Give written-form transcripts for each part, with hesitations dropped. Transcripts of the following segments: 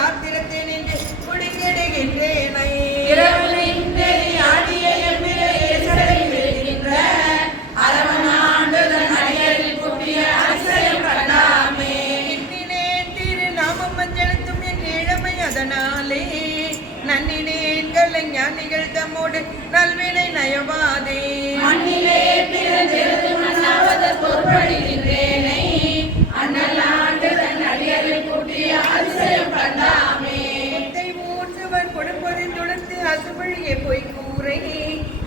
ஆத்திரத்தை நின்று குடிக்கிடுகின்றேனை அதனாலே நன்னினேன் ஞானிகள் தம்மோடு நல்வினை நயவாதே மண்ணிலே பிறந்தெழுது மன்னாவத பொற்படுகின்றேனை அண்ணலாண்டு தன் அடியரில் கூட்டிய அதிசயம் கண்டாமே இத்தை மூன்றுவர் கொடுப்பறிந்துடுத்து அசுபழியே போய் கூரை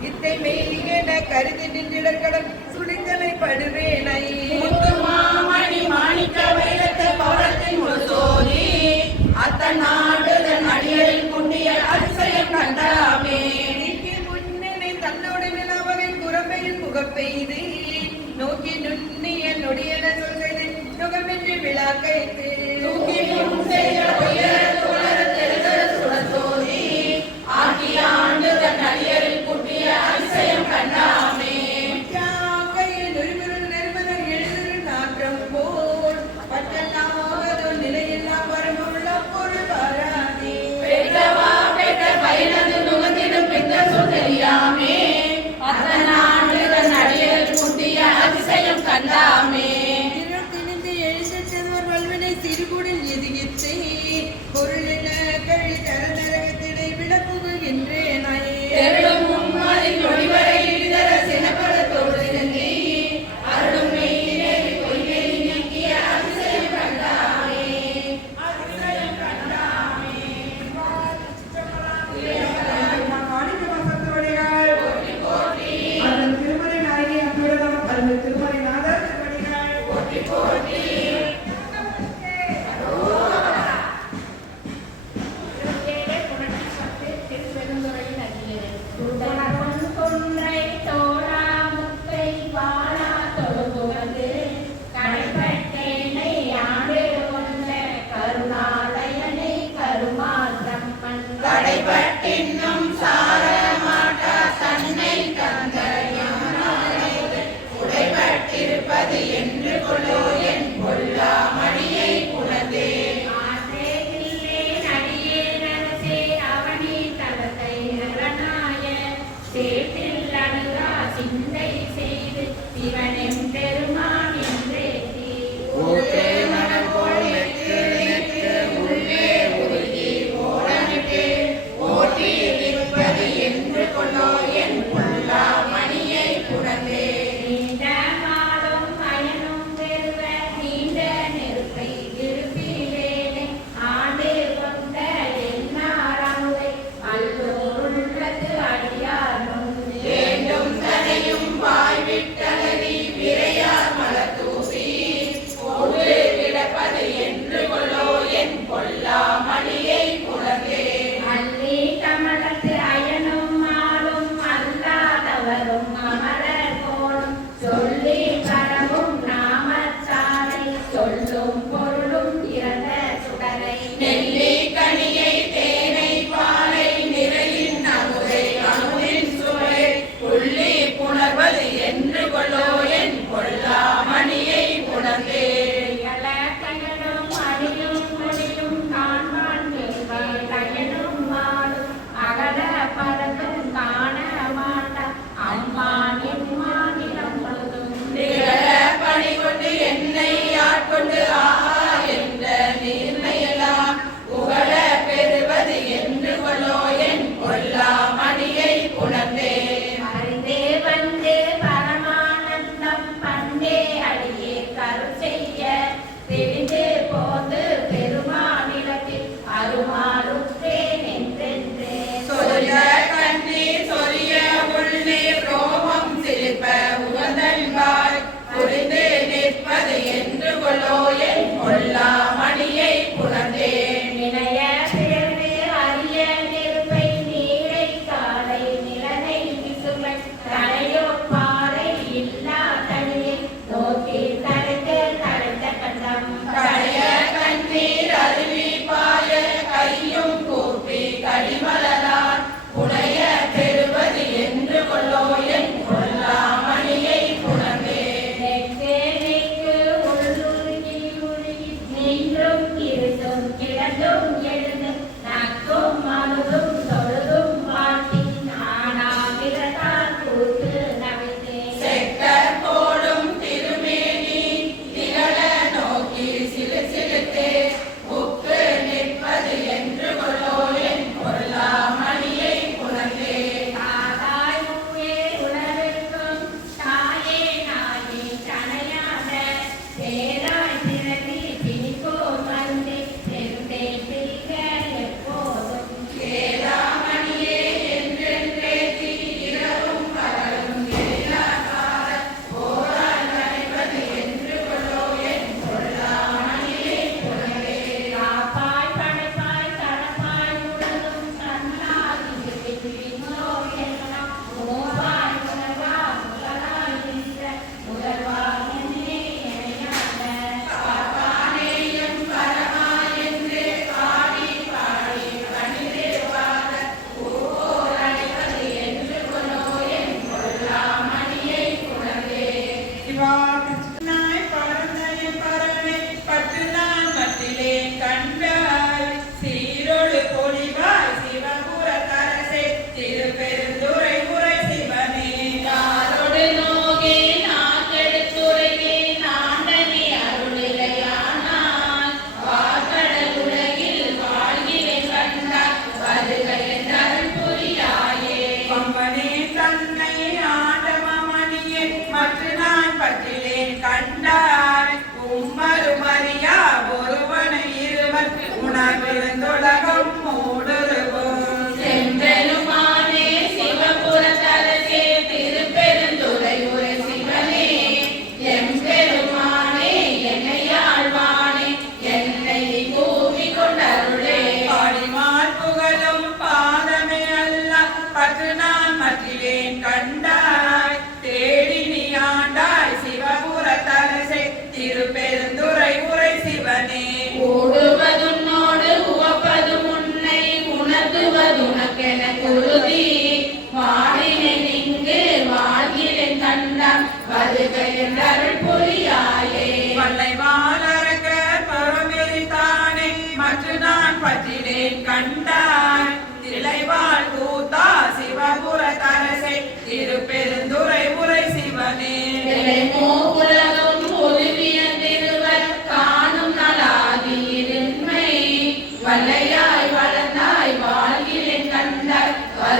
இத்தை மெய்யென கருதி நின்றிடற்கடன் சுழித்தலை படுவேனை முத்துமாமணி மாணிக்க வைரத்தை பௌரத்தின் முழுசோதி அத்தநாடு தன் அடியரில் கூட்டிய அதிசயம் கண்டாமே முன்னணி தன்னோடு நிலவலின் குரம்பையில் முகப்பெய்து நோக்கி நுண்ணிய நொடியன சொல்கிறது நுகமின்றி விழா கைத்து தூக்கி முன் செய்த சுடசோதி ஆகிய ஆண்டு தன் அடியரில் கூட்டிய அதிசயம் கண்டாமே கையில் நெருமிருள் நெருமதன் எழுதிரு நாற்றம் போல் பட்டனாவதோ நிலையில்லா வரமுள்ள பொருள் வராதே பெற்றவா பெற்ற பயனது நுகத்திடும் பித்த சொல் தெரியாமே அத்தனாண்டு தன் அடியரில் கூட்டிய அதிசயம் கண்டாமே திருகுடில் எதிர்த்தை பொருள் என கழி தரநரகத்திடை விளக்குகின்றேனே கடைபட்டின்னும் சாரமாட்டா தன்னை தந்த உடைபட்டிருப்பது என்று கொள்ளோ என் கொல்லா மணியை புனதே சிந்தை செய்து சிவனின் பெருமான் என்றே வாய்விட்டலரி விரை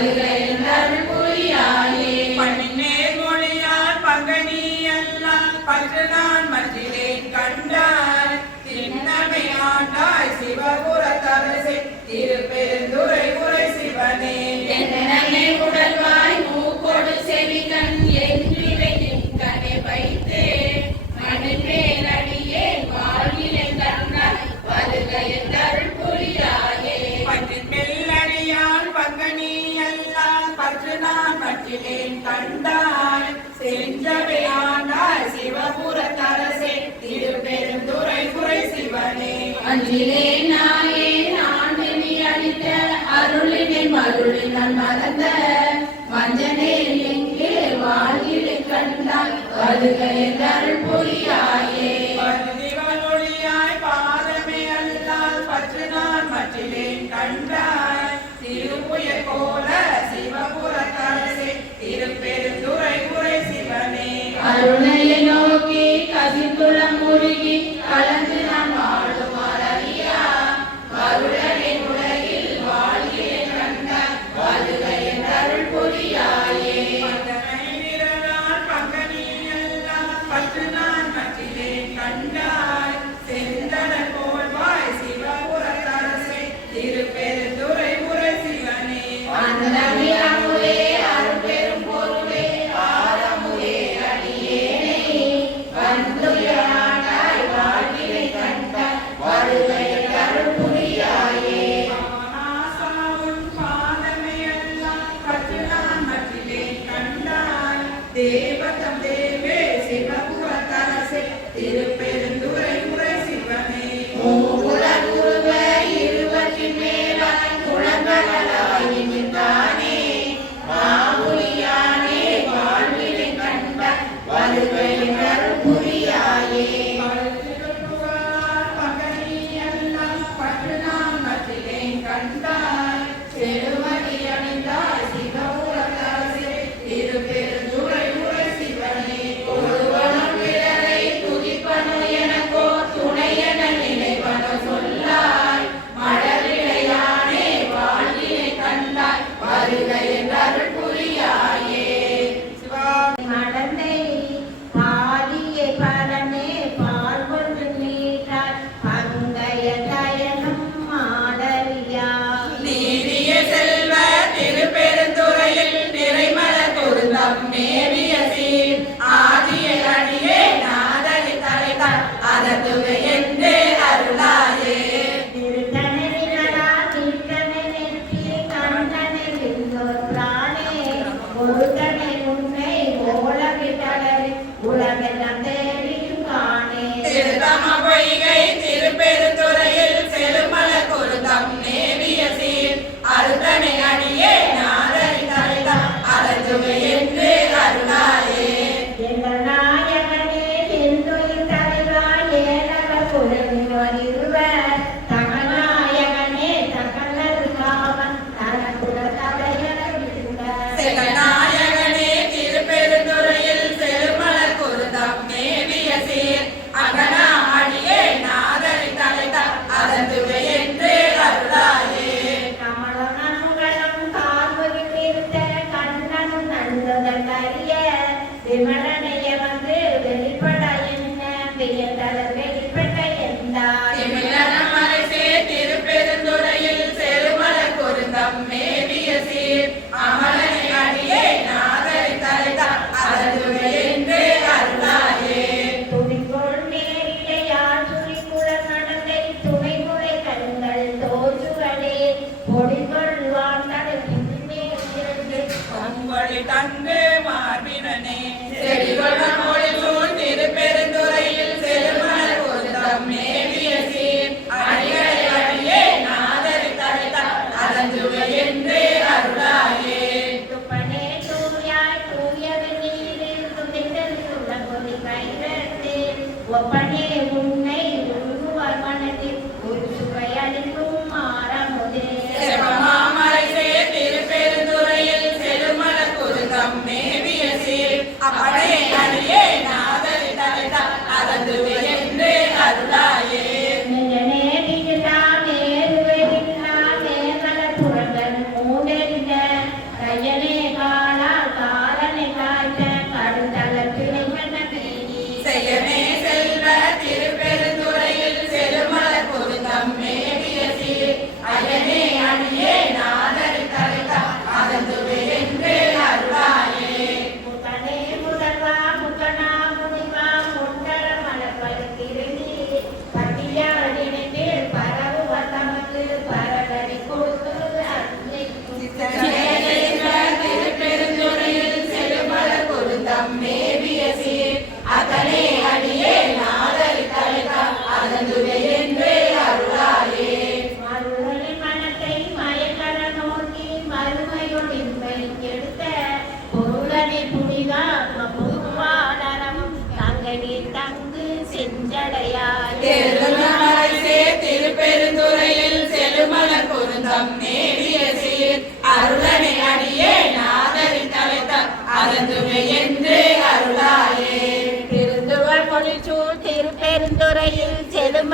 வருக என்றருள் புரியாயே. பண்ணின் நேர்மொழியால் பங்கனி எல்லாம் பற்று நான் மற்றிலேன் கண்டாய். திண்ணமை ஆண்டாய் சிவபுரத்தரசே திருப்பெருந்துறை உரை சிவனே. என்னை உடல்வாய் மூக்கொடு செவிகண் என்றிவை நின்கணை வைத்தே மணிமேலடியே வாழ்விலை கண்டாய் வருக என்றருள் புரியாயே. பற்றின் மெல்லடியால் பங்கனி எல்லாம் பற்று நான் மற்றிலேன் கண்டாய். செஞ்சவை ஆண்டாய் சிவபுரத்தரசே திருப்பெருந்துறை உரை சிவனே. அஞ்சிலே நாயே ஆண்டு நீ அளித்த அருளினை மருளினால் மறந்த வஞ்சனேல் எங்கே வாழ்கிலை கண்டாய் வருக என்றருள் புரியாயே. பருதிவனொழியாய் பாதமே அல்லால் பற்று நான் மற்றிலேன் கண்டாய். திருப்புயர் போல சிவபுரத்தரசே திருப்பெருந்துறை உரை சிவனே. அருணையை நோக்கி கசித்துளம் முருகி கலந்து நான் வாழும் அறியா கருடனின் உலகில் வாழ்கிலை கண்டாய் வருக என்றருள் புரியாயே. பந்தனை நிரலால் பங்கனி எல்லாம் பற்று நான் மற்றிலேன் கண்டாய். செந்தணல் போல்வாய் சிவபுரத்தரசே திருப்பெருந்துறை உரை சிவனே. அந்தமே அமுதே அருட்பெரும் பொருளே ஆரமுதே அடியேனை வந்துயரானாய் வாழ்விலை கண்டாய் வருக என்றருள் புரியாயே. ஆசாவுன் பாதமே எல்லாம் பற்று நான் மற்றிலேன் கண்டாய். தேவதம் தேவே சிவபுரத்தரசே திருப்பெருந்துறை உரை சிவனே. மூவுல குருவ இருவற்றின் மேலாய் குணங்களாய் நின்றானே மாவுலியானே வாழ்விலை கண்டாய் வருக என்றருள் புரியாயே. பங்கனி எல்லாம் பற்று நான் மற்றிலேன் கண்டாய். செழுமதி அணிந்தாய் சிவபுரத்தரசே திருப்பெருந்துறை உரை சிவனே. ஒருவனும் பிறரை துதிப்பனோ எனக்கோ துணையென நினைப்பனோ சொல்லாய் மழவிளையானே வாழ்விலை கண்டாய் வருக என்றருள் புரியாயே. மடந்தை பாதியை பரனே பால் கொண்டு நீட்டாய் பங்கைய தயனும் மாடறியா. நீதிய செல்வ திருப்பெருந்துறையில் நிறைமலர் பொருந்தம் மேவிய சீர் ஆதியை அடியே நாதனை தலைத்தார் அததுவை என்று அருளாயே. திருத்தனை விரலா தீர்த்தனை நெற்றி கண்டனை விண்ணோர் பிரானே ஒருத்தனை உன்னை ஓலமிட்டளரி உலகெல்லாம் தேடியும் காணே. திருத்தம பொய்கை திருப்பெருந்துறையில் செழுமலர் பொருந்தம் மேவிய சீர் அருத்தனை அடியே நாதனை தலைத்தார் அததுவை என்று அருளாயே. எங்கள் நாயகனே செந்தொழில் தலைவா ஏழக புலவினோர் இருவர் தகநாயகனே தகனது காவன் தனக்குல தலையன விழுந்த செகநாயகனே திருப்பெருந்துறையில் செழுமலர் பொருந்தம் மேவிய சீர் அகனா அடியே நாதனை தலைத்தார் அததுவை என்று அருளாயே. கமலமங்களம் கார்முகில் நிறுத்த கண்ணனும் நந்ததன் அறிய விமலனைய வந்து வெளிப்பட என்ன வியந்தத வெளிப்பட்ட எந்தாய். திமிலனமரசே திருப்பெருந்துறையில் செழுமலர் பொருந்தம் மேவிய சீர் அமலனை அடியே நாதனை தலைத்தார் அததுவை என்று அருளாயே. துணிகொள் நேரிழையால் துணிக்குளம் நடந்தை துணைமுறை கண்கள் தோற்றுகளே பொடிகொள் வாழ்ந்தடை பின்மேல் இருந்து பொங்கொழி தந்து மார்பினனே செடிகொள்ள மொழி சூழ் திருப்பெருந்துறையில் செழுமலர் பொருந்தம் மேவிய சீர் அடிகளை அடியே நாதனை தலைத்தார் அததுவை என்று அருளாயே. துப்பனே தூயாய் தூயது நீரில் துணிந்தது உள்ள கொதி கைரத்து ஒப்பனே உன்னை உருவார் மனதில் ஒரு சுவை அளிக்கும் மாறமுதே. செபமாமரசே திருப்பெருந்துறையில் செழுமலர் பொருந்தம் மேவிய சீர் அப்பனே அடியே நாதனை தலைத்தார் அததுவை என்று அருளாயே. நிகனே நிகழா நேருவை நில்லா நேர்மல புறங்கள் மூடெறிந்த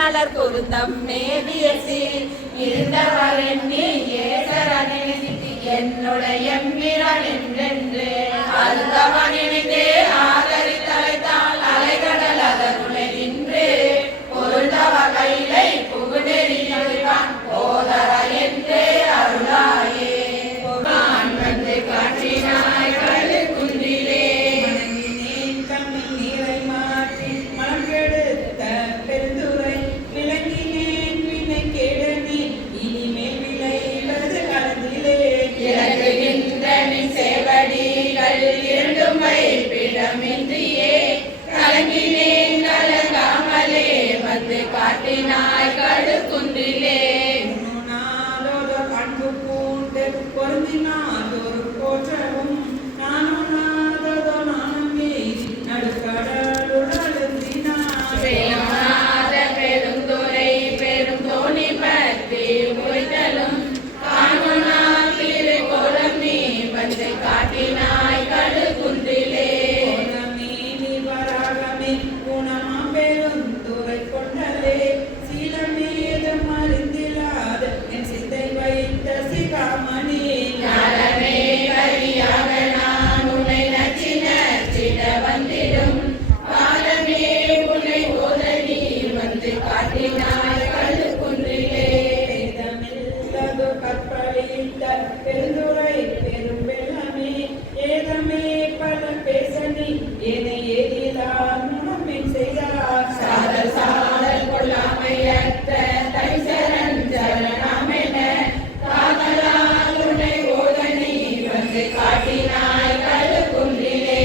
செழுமலர் குருந்தம் மேவிய சீர் இருந்தவர் எண்ணி ஏசரனே என்னுடைய எம்மிரன் என்றென்று அருந்தவன் இணைந்தே ஆதரித்தலைத்தால் அலைகடல் அதனுளே நின்று பொருந்தவ கையிலை புகுநெறியான் போதர என்றே அருளாயே வந்து காற்றினாய் கழு குன்றிலே கண்ணில் நீரை மாற்றி மனம் கெடுத்த பெருந்துரை விளங்கினேன் வினை கேடனே இனிமேல் விளைவது கலந்திலே இறங்குகின்ற நின் சேவடிகள் இரண்டும் வைப்பிடமின்றியே கலங்கினேன் கலங்காமலே வந்து காட்டினாய் கழு குன்றிலே அன்பு பூண்டு பொருந்தினாதொரு போற்றவும் நானும் நாமே நடுக்கடலுடலுந்தினார் பெருந்துரை பெரும் தோணி பற்றி உரைத்தலும் காணுனா திரு கோலம் நீ வந்து காட்டினாய் கழு குன்றிலே நீ வராகமே குணமா பெருந்துரை கொண்டலே சீலமேதம் அறிந்திலாத என் சித்தை வைத்த சிகாமணி நலமே வரியாக நான் உன்னை நச்சி நச்சிட வந்திடும் காலமே உன்னை ஓத நீ வந்து காட்டினாய் கழு குன்றிலே வேதமில்லது கற்பழித்த பெருந்துரை பெரும் வெள்ளமே ஏதமே பல பேசணி ஏனை ஏதிலார் முனமின் செய்தார் சாதல் சாதல் கொள்ளாமையற்ற தைசரன் சரணமென காதலால் உன்னை ஓத நீ வந்து காட்டினாய் கழு குன்றிலே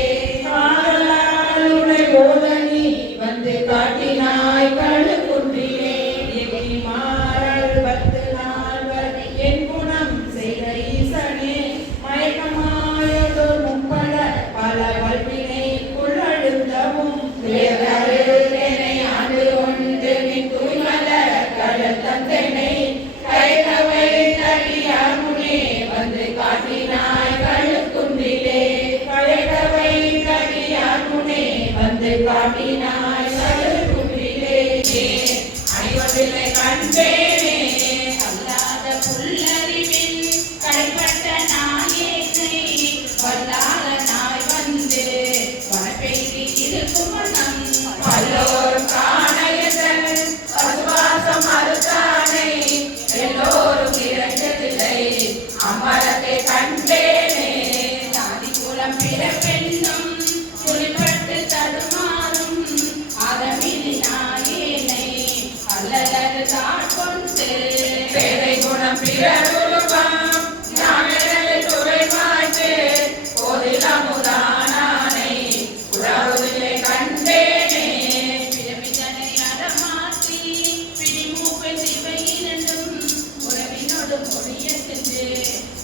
காதலால் உன்னை ஓத நீ வந்து காட்டினாய் கழு குன்றிலே மாறல் பத்து நாள்வர் என் குணம் செய்த ஈசனே மயக்கமாயதோ முப்பட பல வல்வினை குழழுந்தவும் வேறனை ஆண்டு கொண்டு நின் தூய்மல கடல் தந்தனை கைகவை தடியார் முனே வந்து காட்டினாய் கழு குன்றிலே கைகவை தடியார் முனே வந்து காட்டினாய் கழு குன்றிலே ஐவதில்லை கண்டேனே அல்லாத புல்லறிவின் கைப்பட்ட நாயேனை வல்லாத நாய் வந்து வனப்பெய்தி இருக்கும் மனம் பல்லோரும் காணையதன் பசுவாசம் அறுத்தானை எல்லோரும் இறந்ததில்லை அமரத்தை கண்டேனே சாதி குலம் பிறப்பெண்ணும் குறிப்பட்டு தடுமாறும் அதமினி நாயேனை அல்லது தாட்கொண்டு பேரை குணம் பிறருருவம் ஞானத்தை துறை மாய்த்து போதிலமுதானானை உறவுதிலே கண்டேனே பிறவிதனை அறமாற்றி பிரிமூப்பை சிவை இரண்டும் உறவினோடு மொழிய சென்று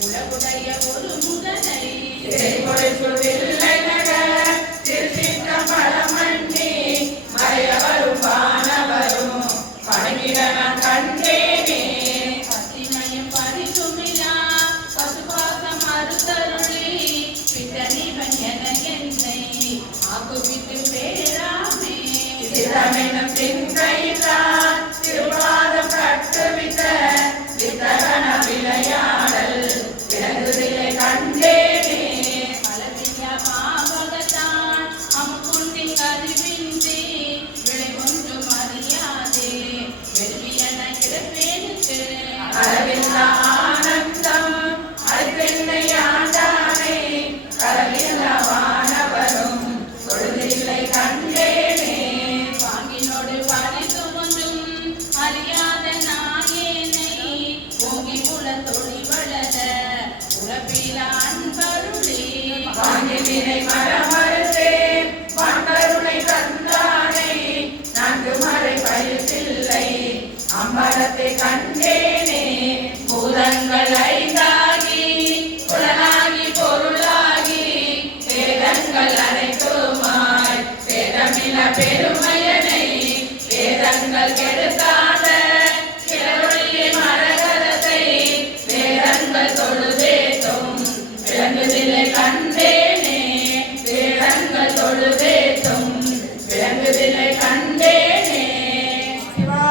உலகுடைய ஒரு முதனை திருச்சிற்றம்பலமண்ணி மறையவரும் வானவரும் பணங்கிட நான் கண்டேனே பத்திமையும் பரிசுமிலா பசுபாசம் அறுத்தருளி பித்தனிவன் என என்னை ஆக்குவித்து பேராமே சித்தமெனும் தின்கைதான் திருவாதம் கட்டுவித்த வித்தகன விளையாடல் விலங்குதிலே கண்டேனே பலவியா பாவகத்தான் அமுக்குண்டின் அறிவின்றி விளை ஒன்றும் அறியாதே வெள்ளியன கிடப்பேனுக்கு அளவில்ல ஆனந்தம் அறிவென்னை ஆண்டானை கரவில்ல வானவரும் தொழுதில்லை கண்டேனே பாங்கினோடு பரிசு ஒன்றும் அறியாத நாயேனை ஓங்கி உல தொழில் வளர உறப்பில அன்பருளி பாங்கினை மரமறுத்தே பண்பருளை தந்தானை நன்கு மறை பயிற்சில்லை அம்பலத்தை கண்டேனே பூதங்கள் ஐந்தாகி புலனாகி பொருளாகி வேதங்கள் அனைத்துமாய் வேதமில பெருமையனை வேதங்கள் கெடுத்தாத கிளவழியை மரகதத்தை வேதங்கள் தொழுதேத்தும் விளங்குதிலே கண்டேனே வேதங்கள் தொழுதேத்தும் விளங்குதிலே கண்டேனே சிவா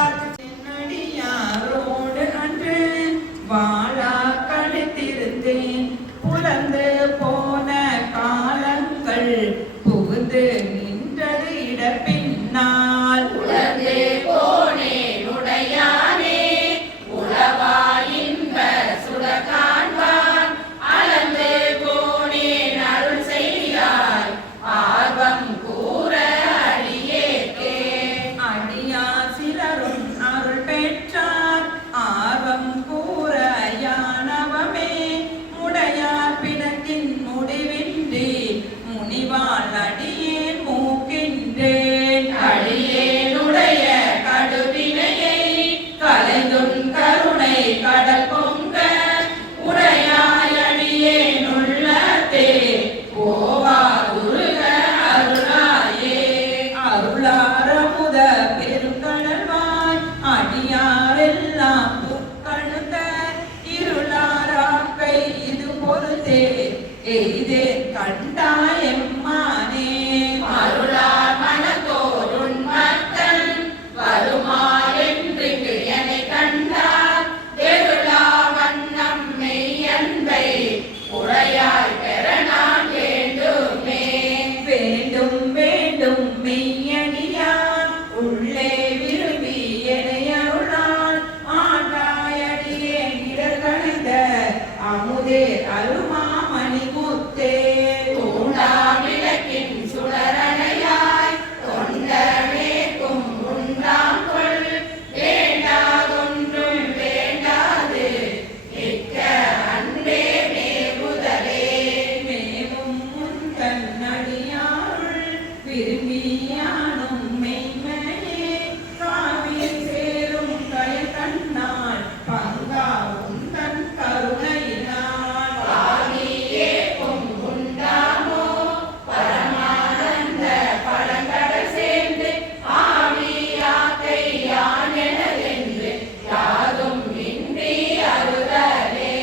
எய்தே கண்டாயம்மானே அருளார் மனத்தோருண் மத்தன் வருமாறென்றிங்கு என்னை கண்டார் தெருளா வண்ணம் மெய்யன்பை உரையாய் பெற நான் வேண்டுமே வேண்டும் வேண்டும் மெய்யடியான் உள்ளே விரும்பி எனையருளான் ஆண்டாயடியே இடர்களைந்த அமுதே அருமாமணி முத்தே தூண்டா விளக்கின் சுடரணையாய் தொண்டமேக்கும் உண்டாம் கொள் வேண்டாதொன்றும் வேண்டாது மிக்க அன்பே மேவுதலே மேவும் முன்கண் அடியாருள் விரும்பியானும் மெய்மையே காவில் சேரும் கயல் கண்ணான் பங்கா உந்தன் கருணையினான் பாவியே பொங்குண்டாமோ பரமானந்த பழங்கடல் சேர்ந்து ஆவியாக்கை யான் எனதென்று யாதும் இன்றி அருதலே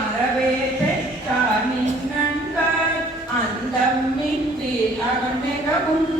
அறவே பெற்றார் நின் நண்பர் அந்தம் இன்றி அகமிகவும்